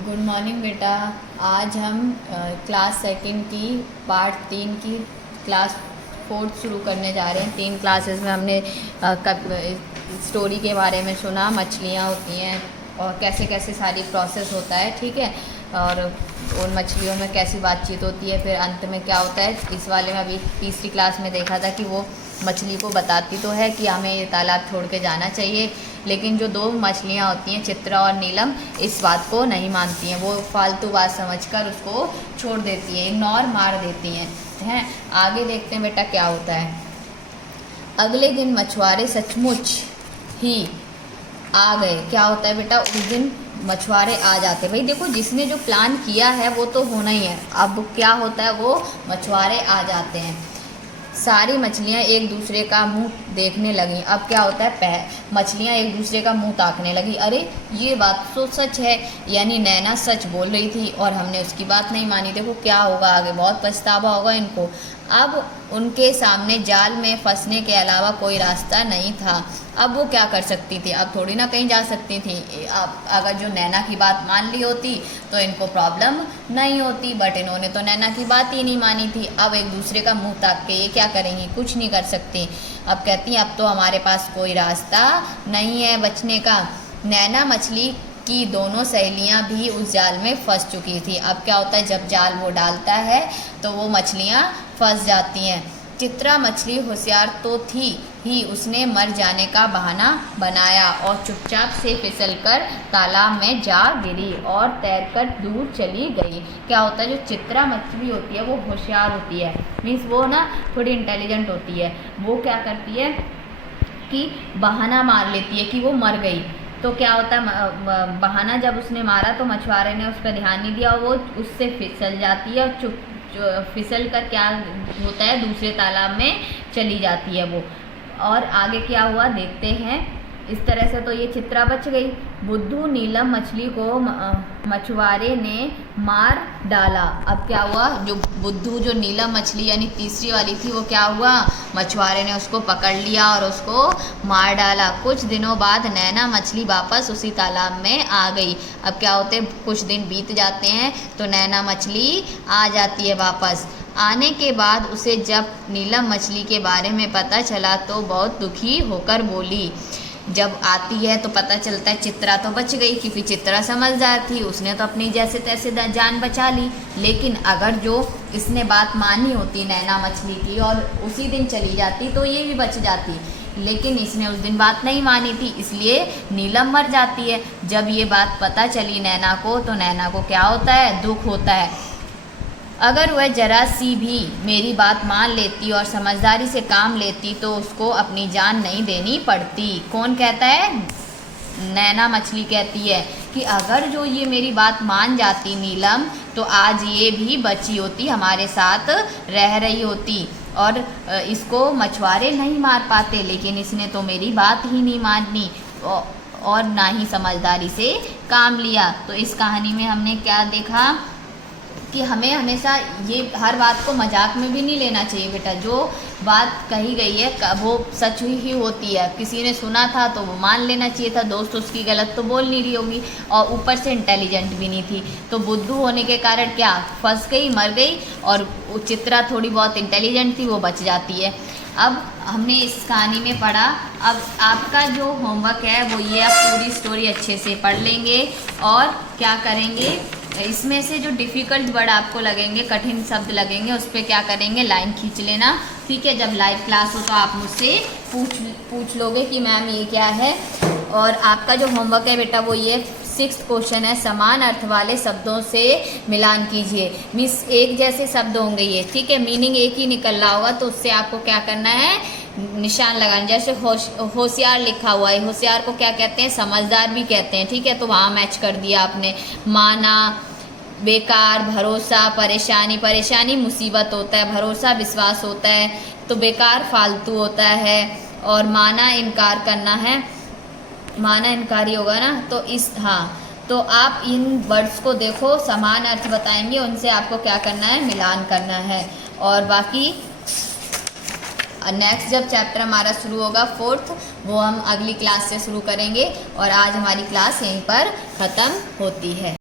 Good morning बेटा। आज हम क्लास सेकंड की पार्ट 3 की क्लास 4 शुरू करने जा रहे हैं। 3 क्लासेस में हमने स्टोरी के बारे में सुना, मछलियाँ होती हैं और कैसे कैसे सारी प्रोसेस होता है, ठीक है, और उन मछलियों में कैसी बातचीत होती है, फिर अंत में क्या होता है। इस वाले में अभी तीसरी क्लास में देखा था कि वो मछली को बताती तो है कि हमें ये तालाब छोड़ के जाना चाहिए, लेकिन जो दो मछलियाँ होती हैं, चित्रा और नीलम, इस बात को नहीं मानती हैं। वो फालतू बात समझकर उसको छोड़ देती हैं, इग्नोर मार देती हैं। आगे देखते हैं बेटा क्या होता है। अगले दिन मछुआरे सचमुच ही आ गए। क्या होता है बेटा, उस दिन मछुआरे आ जाते। भाई देखो, जिसने जो प्लान किया है वो तो होना ही है। अब क्या होता है, वो मछुआरे आ जाते हैं। सारी मछलियाँ एक दूसरे का मुंह देखने लगी। अब क्या होता है, मछलियाँ एक दूसरे का मुंह ताकने लगी। अरे ये बात तो सच है, यानी नैना सच बोल रही थी और हमने उसकी बात नहीं मानी। देखो क्या होगा आगे, बहुत पछतावा होगा इनको। अब उनके सामने जाल में फंसने के अलावा कोई रास्ता नहीं था। अब वो क्या कर सकती थी, अब थोड़ी ना कहीं जा सकती थी। अब अगर जो नैना की बात मान ली होती तो इनको प्रॉब्लम नहीं होती, बट इन्होंने तो नैना की बात ही नहीं मानी थी। अब एक दूसरे का मुंह ताक के ये क्या करेंगी, कुछ नहीं कर सकती। अब कहती हैं अब तो हमारे पास कोई रास्ता नहीं है बचने का। नैना मछली की दोनों सहेलियां भी उस जाल में फंस चुकी थी। अब क्या होता है, जब जाल वो डालता है तो वो मछलियां फंस जाती हैं। चित्रा मछली होशियार तो थी ही, उसने मर जाने का बहाना बनाया और चुपचाप से फिसलकर तालाब में जा गिरी और तैरकर दूर चली गई। क्या होता है, जो चित्रा मछली होती है वो होशियार होती है, मीन्स वो ना थोड़ी इंटेलिजेंट होती है। वो क्या करती है कि बहाना मार लेती है कि वो मर गई। तो क्या होता है, बहाना जब उसने मारा तो मछुआरे ने उस पर ध्यान नहीं दिया और वो उससे फिसल जाती है और फिसल कर क्या होता है, दूसरे तालाब में चली जाती है वो। और आगे क्या हुआ देखते हैं। इस तरह से तो ये चित्रा बच गई। बुद्धू नीलम मछली को मछुआरे ने मार डाला। अब क्या हुआ, जो बुद्धू जो नीलम मछली यानी तीसरी वाली थी, वो क्या हुआ, मछुआरे ने उसको पकड़ लिया और उसको मार डाला। कुछ दिनों बाद नैना मछली वापस उसी तालाब में आ गई। अब क्या होते, कुछ दिन बीत जाते हैं तो नैना मछली आ जाती है वापस। आने के बाद उसे जब नीलम मछली के बारे में पता चला तो बहुत दुखी होकर बोली। जब आती है तो पता चलता है चित्रा तो बच गई, क्योंकि चित्रा समझदार थी, उसने तो अपनी जैसे तैसे जान बचा ली। लेकिन अगर जो इसने बात मानी होती नैना मछली की और उसी दिन चली जाती तो ये भी बच जाती, लेकिन इसने उस दिन बात नहीं मानी थी, इसलिए नीलम मर जाती है। जब ये बात पता चली नैना को तो नैना को क्या होता है, दुख होता है। अगर वह जरा सी भी मेरी बात मान लेती और समझदारी से काम लेती तो उसको अपनी जान नहीं देनी पड़ती। कौन कहता है, नैना मछली कहती है कि अगर जो ये मेरी बात मान जाती नीलम तो आज ये भी बची होती, हमारे साथ रह रही होती और इसको मछुआरे नहीं मार पाते, लेकिन इसने तो मेरी बात ही नहीं मानी और ना ही समझदारी से काम लिया। तो इस कहानी में हमने क्या देखा कि हमें हमेशा ये हर बात को मजाक में भी नहीं लेना चाहिए बेटा। जो बात कही गई है वो सच ही होती है। किसी ने सुना था तो वो मान लेना चाहिए था, दोस्त उसकी गलत तो बोल नहीं रही होगी, और ऊपर से इंटेलिजेंट भी नहीं थी। तो बुद्धू होने के कारण क्या फंस गई, मर गई, और चित्रा थोड़ी बहुत इंटेलिजेंट थी, वो बच जाती है। अब हमने इस कहानी में पढ़ा। अब आपका जो होमवर्क है वो ये, आप पूरी स्टोरी अच्छे से पढ़ लेंगे और क्या करेंगे, इसमें से जो डिफ़िकल्ट वर्ड आपको लगेंगे, कठिन शब्द लगेंगे, उस पर क्या करेंगे, लाइन खींच लेना, ठीक है। जब लाइव क्लास हो तो आप मुझसे पूछ लोगे कि मैम ये क्या है। और आपका जो होमवर्क है बेटा वो ये 6th क्वेश्चन है, समान अर्थ वाले शब्दों से मिलान कीजिए। मीन्स एक जैसे शब्द होंगे ये, ठीक है, मीनिंग एक ही निकल रहा होगा, तो उससे आपको क्या करना है, निशान लगाना। जैसे होशियार लिखा हुआ है, होशियार को क्या कहते हैं, समझदार भी कहते हैं, ठीक है, तो वहाँ मैच कर दिया आपने। माना बेकार, भरोसा परेशानी, परेशानी मुसीबत होता है, भरोसा विश्वास होता है, तो बेकार फालतू होता है, और माना इनकार करना है, माना इनकारी होगा ना। तो तो आप इन वर्ड्स को देखो, समान अर्थ बताएंगे, उनसे आपको क्या करना है, मिलान करना है। और बाकी नेक्स्ट जब चैप्टर हमारा शुरू होगा 4th, वो हम अगली क्लास से शुरू करेंगे। और आज हमारी क्लास यहीं पर ख़त्म होती है।